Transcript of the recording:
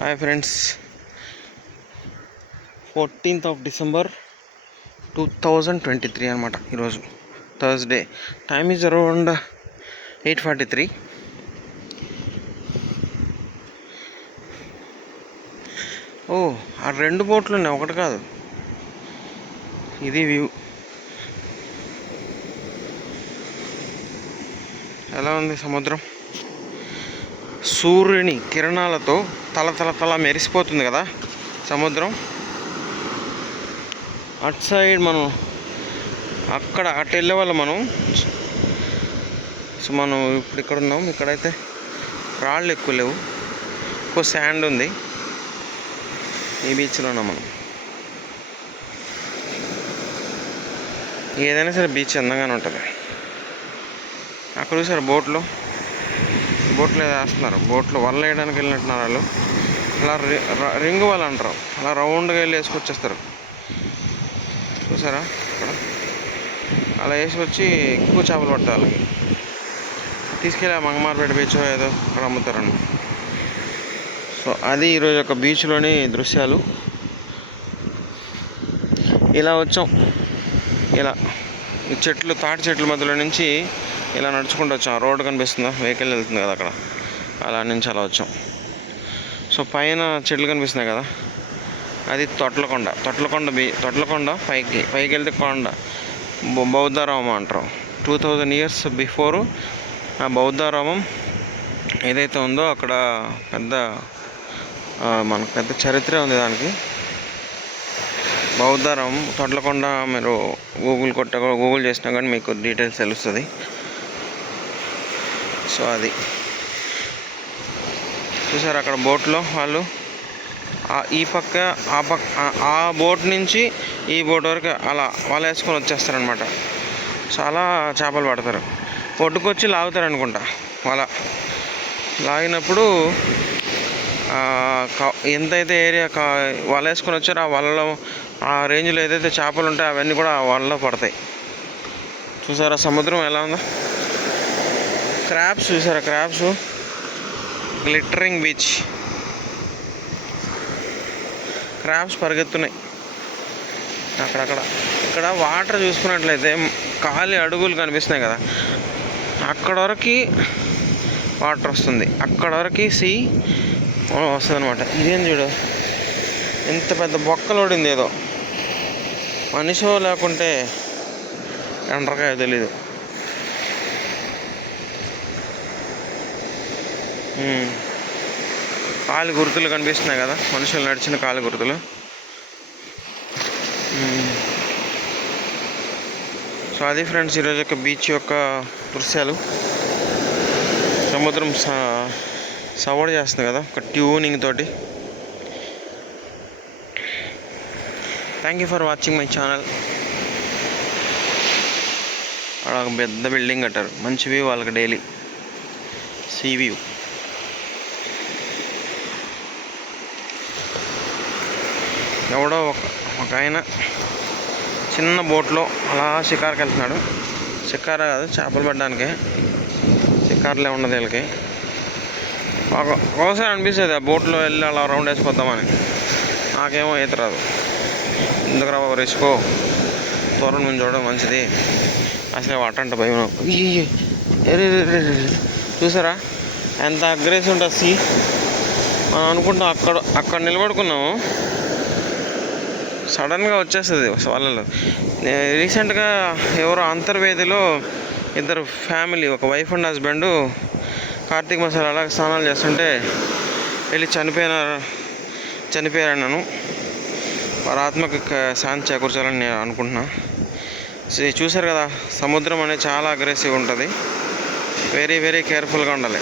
Hi friends fourteenth of December two thousand twenty three అనమాట ఈరోజు Thursday time is around eight forty three ఓ ఆ రెండు బోట్లు ఉన్నాయి. ఒకటి కాదు. ఇది వ్యూ ఎలా ఉంది సముద్రం? సూర్యుని కిరణాలతో తల తల తల మెరిసిపోతుంది కదా సముద్రం. అటు సైడ్ మనం అక్కడ అటు వెళ్ళే వాళ్ళం మనం. సో మనం ఇప్పుడు ఇక్కడ ఉన్నాం. ఇక్కడైతే రాళ్ళు ఎక్కువ లేవు. ఎక్కువ శాండ్ ఉంది. ఈ బీచ్లో ఉన్నాం మనం. ఏదైనా సరే బీచ్ అందంగానే ఉంటుంది. అక్కడ చూసారు బోట్లో? బోట్లో ఏదో వేస్తున్నారు. బోట్లో వల్ల వేయడానికి వెళ్ళినట్టున్నారు వాళ్ళు. అలా రి- ర- రింగ్ వాళ్ళు అంటారు. అలా రౌండ్గా వెళ్ళి వేసుకొచ్చేస్తారు చూసారా? ఇక్కడ. అలా వేసుకొచ్చి ఎక్కువ చేపలు పడతాయి వాళ్ళకి. తీసుకెళ్ళి ఆ మంగమారపేట బీచ్ ఏదో అక్కడ అమ్ముతారండి. సో అది ఈరోజు యొక్క బీచ్లోని దృశ్యాలు. ఇలా వచ్చాం. ఇలా ఈ చెట్లు తాటి చెట్ల మధ్యలో నుంచి ఇలా నడుచుకుంటూ వచ్చాం. రోడ్డు కనిపిస్తుందా? వెహికల్ వెళ్తుంది కదా అక్కడ. అలా నుంచి అలా వచ్చాం. సో పైన చెట్లు కనిపిస్తున్నాయి కదా. అది తొట్లకొండ. తొట్లకొండ బి తొట్లకొండ పైకి పైకి వెళ్తే కొండ. బౌ- బౌద్ధారామం అంటారు. టూ థౌజండ్ ఇయర్స్ బిఫోర్ ఆ బౌద్ధారామం ఏదైతే ఉందో అక్కడ పెద్ద మనకు పెద్ద చరిత్ర ఉంది దానికి. బౌద్ధారామం తొట్లకొండ మీరు గూగుల్ కొట్ట గూగుల్ చేసినా కానీ మీకు డీటెయిల్స్ తెలుస్తుంది. సో అది. చూసారు అక్కడ బోట్లో వాళ్ళు? ఈ పక్క ఆ పక్క ఆ- బోట్ నుంచి ఈ బోట్ వరకు అలా వాళ్ళు వేసుకొని వచ్చేస్తారనమాట చాలా చేపలు పడతారు. ఒడ్డుకొచ్చి లాగుతారు అనుకుంటా వల లాగినప్పుడు ఎంతైతే ఏరియా కా వల వేసుకొని వచ్చారో ఆ వలలో ఆ రేంజ్లో ఏదైతే చేపలు ఉంటాయో అవన్నీ కూడా ఆ వలలో పడతాయి. చూసారా సముద్రం ఎలా ఉందో? క్రాప్స్ చూసారా? క్రాప్స్. గ్లిటరింగ్ బీచ్ క్రాప్స్ పరిగెత్తున్నాయి. అక్కడక్కడ. ఇక్కడ వాటర్ చూసుకున్నట్లయితే ఖాళీ అడుగులు కనిపిస్తున్నాయి కదా. అక్కడ వరకు వాటర్ వస్తుంది. అక్కడ వరకు సీ వస్తుంది అనమాట ఇదేం చూడు? ఎంత పెద్ద బొక్కలోడింది ఏదో. మనిషో లేకుంటే ఎండ్రకాయ తెలీదు. కాలు గుర్తులు కనిపిస్తున్నాయి కదా? మనుషులు నడిచిన కాలు గుర్తులు. సో అది ఫ్రెండ్స్ ఈరోజు యొక్క బీచ్ యొక్క దృశ్యాలు. సముద్రం స- చేస్తుంది కదా ఒక ట్యూనింగ్ తోటి. Thank you for watching my channel. అక్కడ ఒక పెద్ద బిల్డింగ్ కట్టారు. మంచి వ్యూ వాళ్ళకి డైలీ. See view. ఎవడో ఒక ఒక ఆయన చిన్న బోట్లో అలా షికార్కి వెళ్తున్నాడు. షికార కాదు చేపలు పట్టడానికి షికార్లే ఉండదు వీళ్ళకి. ఒక ఒకసారి అనిపిస్తుంది ఆ బోట్లో వెళ్ళి అలా రౌండ్ వేసిపోతామని. నాకేమో ఈత రాదు. ఎందుకురా బాబు రిస్కో. దూరం నుంచి చూడడం మంచిది. అసలు అటంట భయం నాకు. చూసారా? ఎంత అగ్రెసివ్ ఉంటుంది మనం అనుకుంటాం అక్కడ అక్కడ నిలబడుకున్నాము. సడన్గా వచ్చేస్తుంది వాళ్ళలో. రీసెంట్గా ఎవరో అంతర్వేదిలో ఇద్దరు ఫ్యామిలీ ఒక వైఫ్ అండ్ హస్బెండ్ కార్తీక మసాలా అలాగే స్నానాలు చేస్తుంటే వెళ్ళి చనిపోయినారు చనిపోయారన్నాను. వారి ఆత్మకి శాంతి చేకూర్చాలని నేను అనుకుంటున్నా. చూశారు కదా సముద్రం అనేది చాలా అగ్రెసివ్ ఉంటుంది. వెరీ వెరీ కేర్ఫుల్గా ఉండాలి.